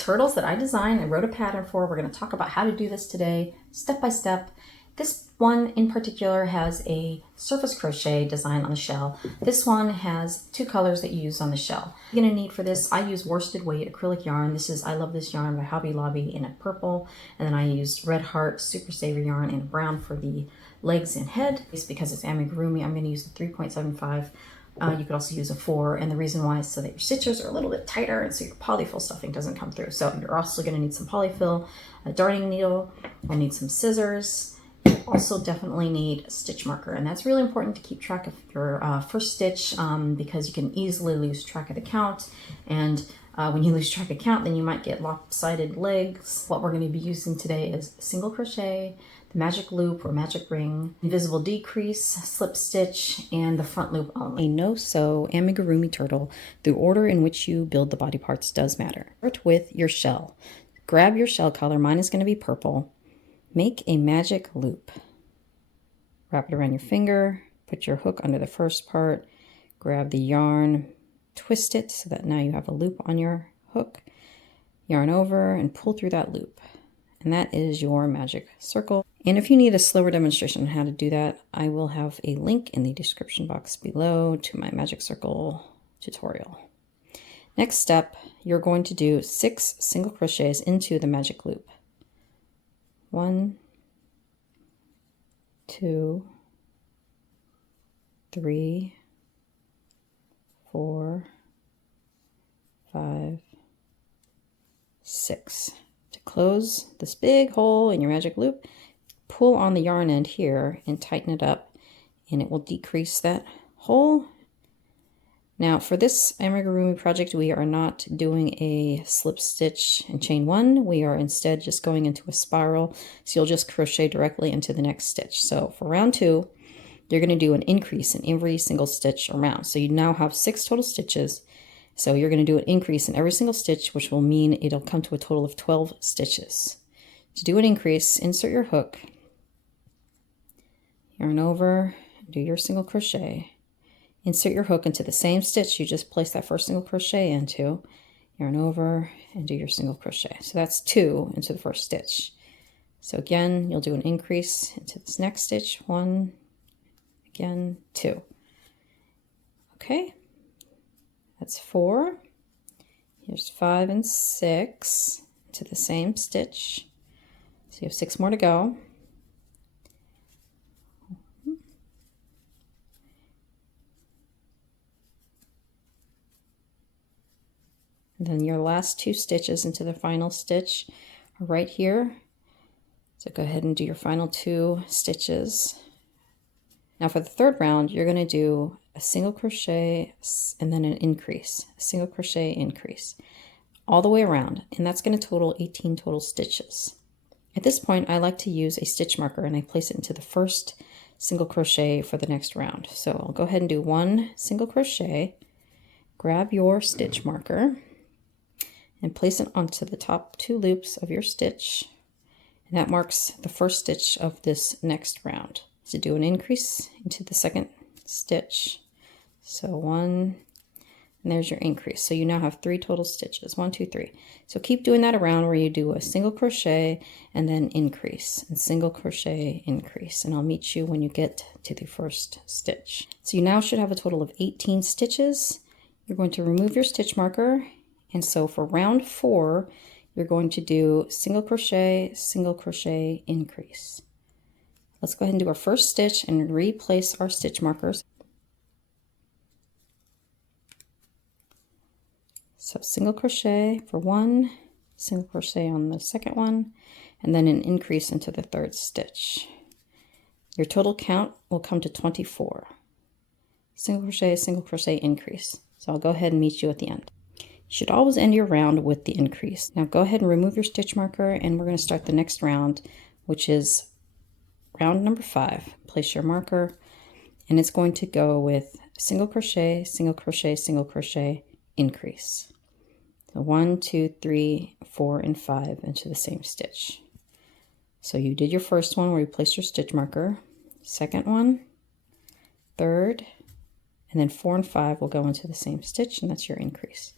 Turtles that I designed and wrote a pattern for. We're going to talk about how to do this today, step by step. This one in particular has a surface crochet design on the shell. This one has two colors that you use on the shell. You're going to need for this, I use worsted weight acrylic yarn. This is I Love This Yarn by Hobby Lobby in a purple. And then I used Red Heart Super Saver yarn in brown for the legs and head. It's because it's amigurumi, I'm going to use the 3.75. You could also use a 4, and the reason why is so that your stitches are a little bit tighter and so your polyfill stuffing doesn't come through. So you're also going to need some polyfill, a darning needle, you'll need some scissors. You also definitely need a stitch marker, and that's really important to keep track of your first stitch because you can easily lose track of the count, and when you lose track of count, then you might get lopsided legs. What we're going to be using today is single crochet, the magic loop or magic ring, invisible decrease, slip stitch, and the front loop only. A no-sew amigurumi turtle, the order in which you build the body parts does matter. Start with your shell. Grab your shell color, mine is going to be purple. Make a magic loop. Wrap it around your finger, put your hook under the first part, grab the yarn, twist it so that now you have a loop on your hook, yarn over and pull through that loop. And that is your magic circle. And if you need a slower demonstration on how to do that, I will have a link in the description box below to my magic circle tutorial. Next step, you're going to do 6 single crochets into the magic loop. 1, 2, 3, 4, 5, 6. To close this big hole in your magic loop, pull on the yarn end here and tighten it up, and it will decrease that hole. Now for this amigurumi project, we are not doing a slip stitch and chain 1. We are instead just going into a spiral, so you'll just crochet directly into the next stitch. So for round 2, you're going to do an increase in every single stitch around. So you now have 6 total stitches. So you're going to do an increase in every single stitch, which will mean it'll come to a total of 12 stitches. To do an increase, insert your hook, yarn over, do your single crochet, insert your hook into the same stitch you just placed that first single crochet into, yarn over, and do your single crochet. So that's 2 into the first stitch. So again, you'll do an increase into this next stitch, 1, again, 2. Okay. That's 4. Here's 5 and 6 to the same stitch. So you have 6 more to go. And then your last 2 stitches into the final stitch are right here. So go ahead and do your final 2 stitches. Now for the third round, you're going to do a single crochet and then an increase, a single crochet increase all the way around, and that's going to total 18 total stitches. At this point, I like to use a stitch marker, and I place it into the first single crochet for the next round. So I'll go ahead and do 1 single crochet, grab your stitch marker, and place it onto the top 2 loops of your stitch, and that marks the first stitch of this next round. To do an increase into the second stitch. So 1, and there's your increase. So you now have 3 total stitches, 1, 2, 3. So keep doing that around where you do a single crochet and then increase, and single crochet, increase. And I'll meet you when you get to the first stitch. So you now should have a total of 18 stitches. You're going to remove your stitch marker. And so for round 4, you're going to do single crochet, increase. Let's go ahead and do our first stitch and replace our stitch markers. So single crochet for 1, single crochet on the second one, and then an increase into the third stitch. Your total count will come to 24. Single crochet, increase. So I'll go ahead and meet you at the end. You should always end your round with the increase. Now go ahead and remove your stitch marker, and we're going to start the next round, which is round number 5. Place your marker, and it's going to go with single crochet, increase. So 1, 2, 3, 4, and 5 into the same stitch. So you did your first one where you placed your stitch marker, second one, third, and then 4 and 5 will go into the same stitch, and that's your increase.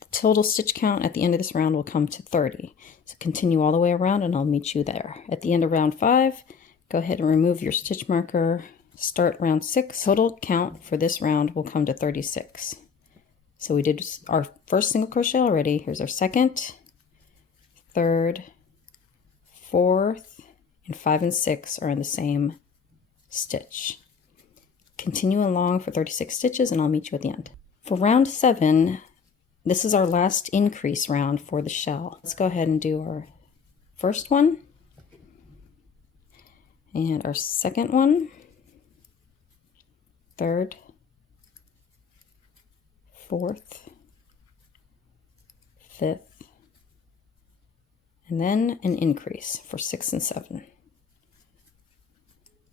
The total stitch count at the end of this round will come to 30. So continue all the way around and I'll meet you there. At the end of round 5, go ahead and remove your stitch marker, start round 6. Total count for this round will come to 36. So we did our first single crochet already. Here's our second, third, fourth, and 5 and 6 are in the same stitch. Continue along for 36 stitches and I'll meet you at the end. For round 7, this is our last increase round for the shell. Let's go ahead and do our first one and our second one, third, fourth, fifth, and then an increase for 6 and 7.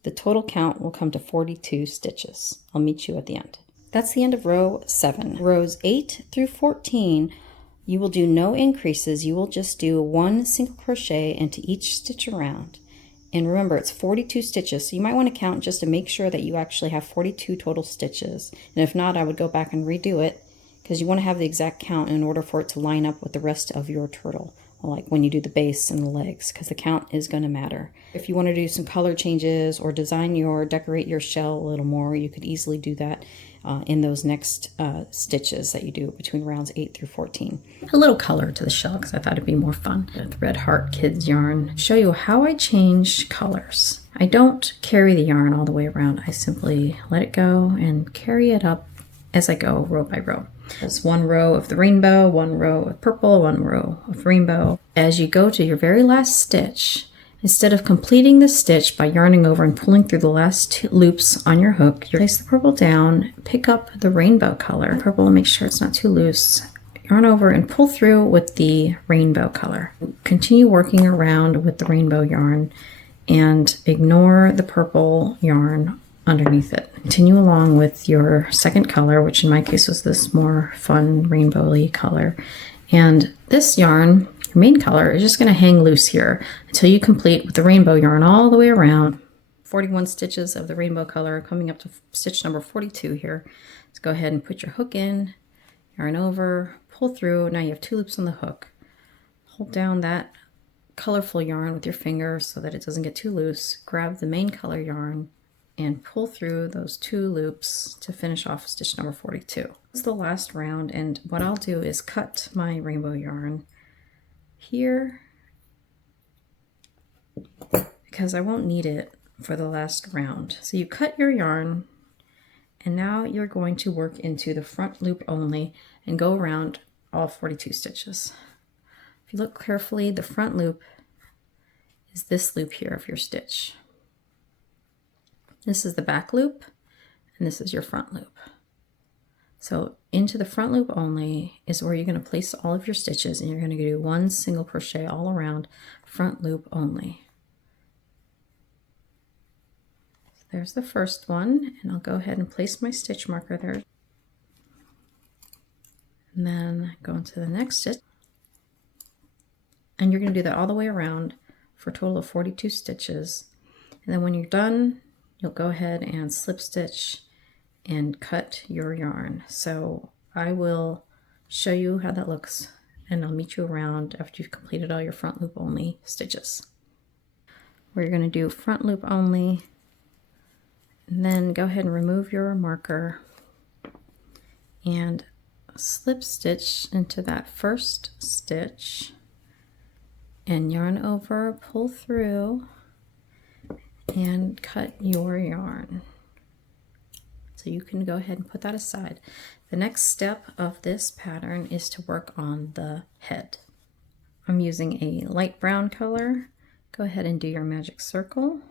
The total count will come to 42 stitches. I'll meet you at the end. That's the end of row 7. Rows 8 through 14, you will do no increases. You will just do 1 single crochet into each stitch around. And remember, it's 42 stitches, so you might want to count just to make sure that you actually have 42 total stitches. And if not, I would go back and redo it, because you want to have the exact count in order for it to line up with the rest of your turtle, like when you do the base and the legs, because the count is going to matter. If you want to do some color changes or decorate your shell a little more, you could easily do that in those next stitches that you do between rounds 8 through 14. A little color to the shell because I thought it'd be more fun. The Red Heart Kids yarn. Show you how I change colors. I don't carry the yarn all the way around. I simply let it go and carry it up as I go row by row. There's 1 row of the rainbow, 1 row of purple, 1 row of rainbow. As you go to your very last stitch, instead of completing the stitch by yarning over and pulling through the last 2 loops on your hook, you place the purple down, pick up the rainbow color, purple, and make sure it's not too loose, yarn over and pull through with the rainbow color. Continue working around with the rainbow yarn and ignore the purple yarn underneath it. Continue along with your second color, which in my case was this more fun rainbowy color. And this yarn, your main color, is just going to hang loose here until you complete with the rainbow yarn all the way around. 41 stitches of the rainbow color, coming up to stitch number 42 here. Let's go ahead and put your hook in, yarn over, pull through. Now you have 2 loops on the hook. Hold down that colorful yarn with your finger so that it doesn't get too loose. Grab the main color yarn and pull through those 2 loops to finish off stitch number 42. This is the last round, and what I'll do is cut my rainbow yarn here because I won't need it for the last round. So you cut your yarn, and now you're going to work into the front loop only and go around all 42 stitches. If you look carefully, the front loop is this loop here of your stitch. This is the back loop, and this is your front loop. So into the front loop only is where you're going to place all of your stitches, and you're going to do 1 single crochet all around front loop only. There's the first one, and I'll go ahead and place my stitch marker there. And then go into the next stitch. And you're going to do that all the way around for a total of 42 stitches. And then when you're done, you'll go ahead and slip stitch and cut your yarn. So I will show you how that looks, and I'll meet you around after you've completed all your front loop only stitches. We're going to do front loop only, and then go ahead and remove your marker and slip stitch into that first stitch and yarn over, pull through, and cut your yarn. So you can go ahead and put that aside. The next step of this pattern is to work on the head. I'm using a light brown color. Go ahead and do your magic circle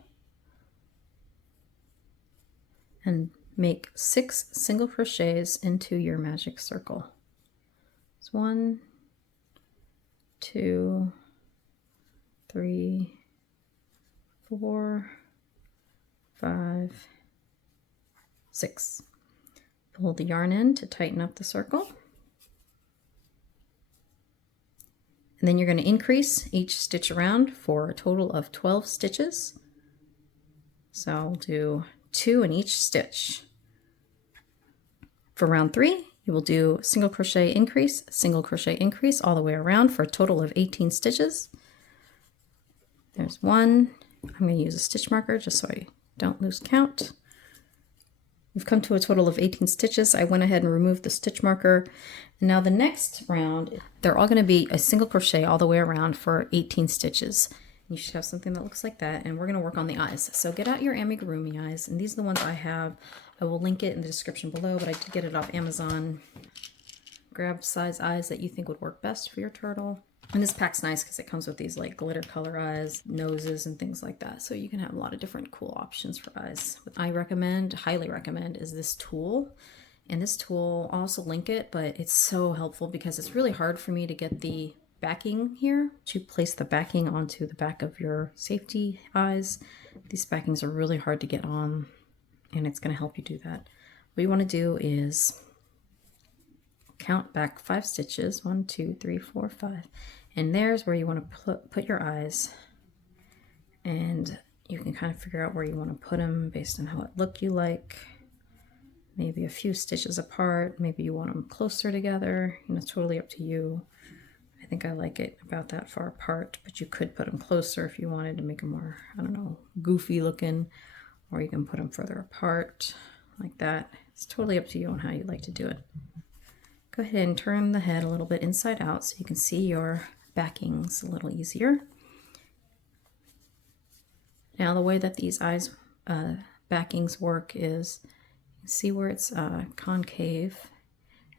and make 6 single crochets into your magic circle. It's 1, 2, 3, 4, 5, 6. Pull the yarn in to tighten up the circle. And then you're going to increase each stitch around for a total of 12 stitches. So I'll do 2 in each stitch. For round 3, You will do single crochet increase all the way around for a total of 18 stitches. There's one. I'm going to use a stitch marker just so I don't lose count. We've come to a total of 18 stitches. I went ahead and removed the stitch marker. And now the next round, they're all going to be a single crochet all the way around for 18 stitches. You should have something that looks like that, and we're going to work on the eyes. So get out your Amigurumi eyes, and these are the ones I have. I will link it in the description below, but I did get it off Amazon. Grab size eyes that you think would work best for your turtle. And this pack's nice because it comes with these like glitter color eyes, noses, and things like that. So you can have a lot of different cool options for eyes. What I recommend, highly recommend, is this tool. And this tool, I'll also link it, but it's so helpful because it's really hard for me to get the backing here. To place the backing onto the back of your safety eyes. These backings are really hard to get on, and it's going to help you do that. What you want to do is count back 5 stitches. 1, 2, 3, 4, 5. And there's where you want to put your eyes. And you can kind of figure out where you want to put them based on what look you like. Maybe a few stitches apart. Maybe you want them closer together. You know, it's totally up to you. I think I like it about that far apart, but you could put them closer if you wanted to make them more, I don't know, goofy looking, or you can put them further apart like that. It's totally up to you on how you like to do it. Go ahead and turn the head a little bit inside out so you can see your backings a little easier. Now the way that these eyes backings work is, see where it's concave.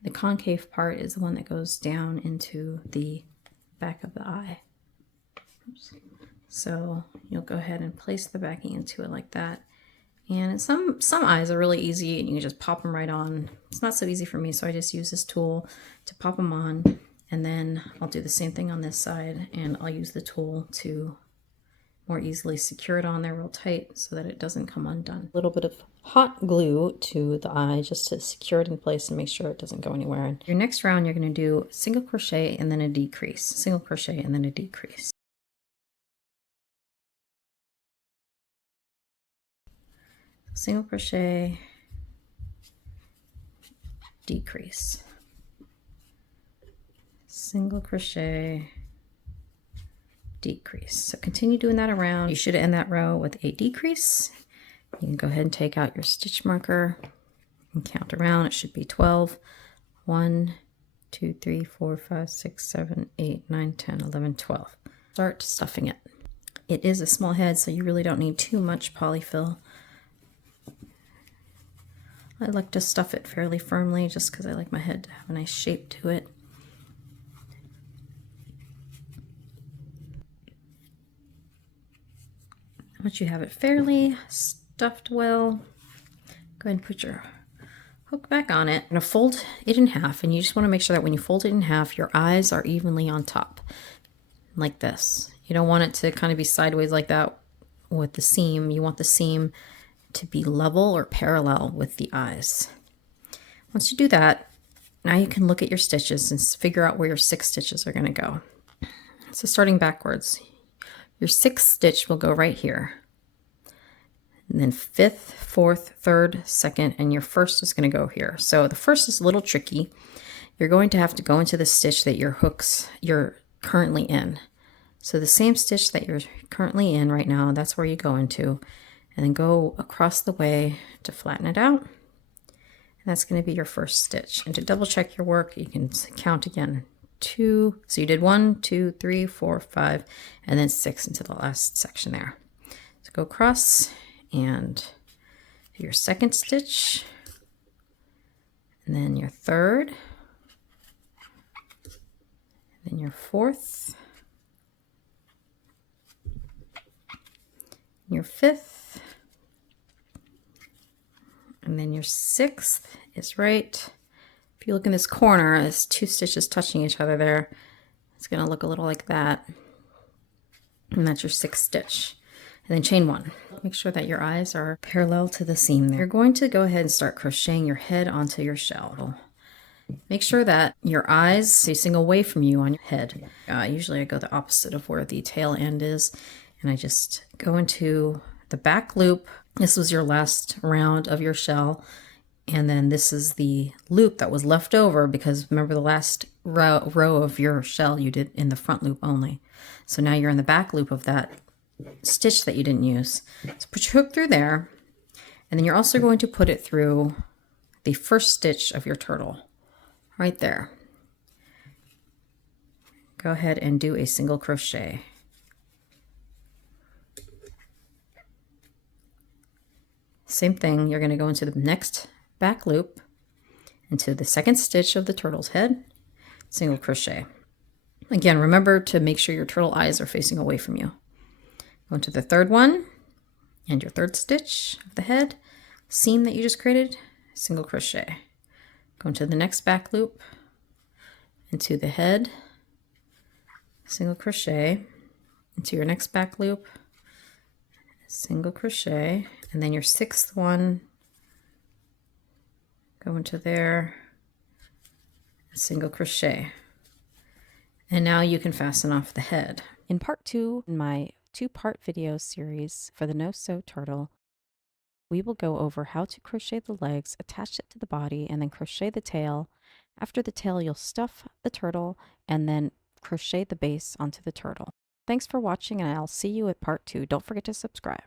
The concave part is the one that goes down into the back of the eye. Oops. So you'll go ahead and place the backing into it like that. And some eyes are really easy and you can just pop them right on. It's not so easy for me, so I just use this tool to pop them on. And then I'll do the same thing on this side, and I'll use the tool to more easily secure it on there real tight so that it doesn't come undone. A little bit of hot glue to the eye just to secure it in place and make sure it doesn't go anywhere. And your next round, you're going to do single crochet and then a decrease, single crochet and then a decrease. Single crochet, decrease, single crochet, decrease. So continue doing that around. You should end that row with a decrease. You can go ahead and take out your stitch marker and count around. It should be 12. 1, 2, 3, 4, 5, 6, 7, 8, 9, 10, 11, 12. Start stuffing it. It is a small head, so you really don't need too much polyfill. I like to stuff it fairly firmly just because I like my head to have a nice shape to it. Once you have it fairly stuffed well, go ahead and put your hook back on it. I'm going to fold it in half, and you just want to make sure that when you fold it in half, your eyes are evenly on top, like this. You don't want it to kind of be sideways like that with the seam. You want the seam to be level or parallel with the eyes. Once you do that, now you can look at your stitches and figure out where your 6 stitches are going to go. So starting backwards, your 6th stitch will go right here. And then 5th, 4th, 3rd, 2nd, and your 1st is going to go here. So the 1st is a little tricky. You're going to have to go into the stitch that you're currently in. So the same stitch that you're currently in right now, that's where you go into. And then go across the way to flatten it out. And that's going to be your 1st stitch. And to double check your work, you can count again. 2, so you did 1, 2, 3, 4, 5, and then 6 into the last section there. So go across and do your 2nd stitch, and then your 3rd, and then your 4th, your 5th, and then your 6th is right. If you look in this corner, there's 2 stitches touching each other there. It's going to look a little like that. And that's your 6th stitch. And then chain 1. Make sure that your eyes are parallel to the seam there. You're going to go ahead and start crocheting your head onto your shell. Make sure that your eyes facing away from you on your head. Usually I go the opposite of where the tail end is. And I just go into the back loop. This was your last round of your shell. And then this is the loop that was left over because remember the last row of your shell you did in the front loop only. So now you're in the back loop of that stitch that you didn't use. So put your hook through there, and then you're also going to put it through the first stitch of your turtle right there. Go ahead and do a single crochet. Same thing, you're going to go into the next back loop, into the second stitch of the turtle's head, single crochet. Again, remember to make sure your turtle eyes are facing away from you. Go into the third one and your third stitch of the head, seam that you just created, single crochet. Go into the next back loop, into the head, single crochet, into your next back loop, single crochet, and then your sixth one, go into there, single crochet. And now you can fasten off the head. In part 2, in my 2-part video series for the no-sew turtle, we will go over how to crochet the legs, attach it to the body, and then crochet the tail. After the tail, you'll stuff the turtle and then crochet the base onto the turtle. Thanks for watching, and I'll see you at part 2. Don't forget to subscribe.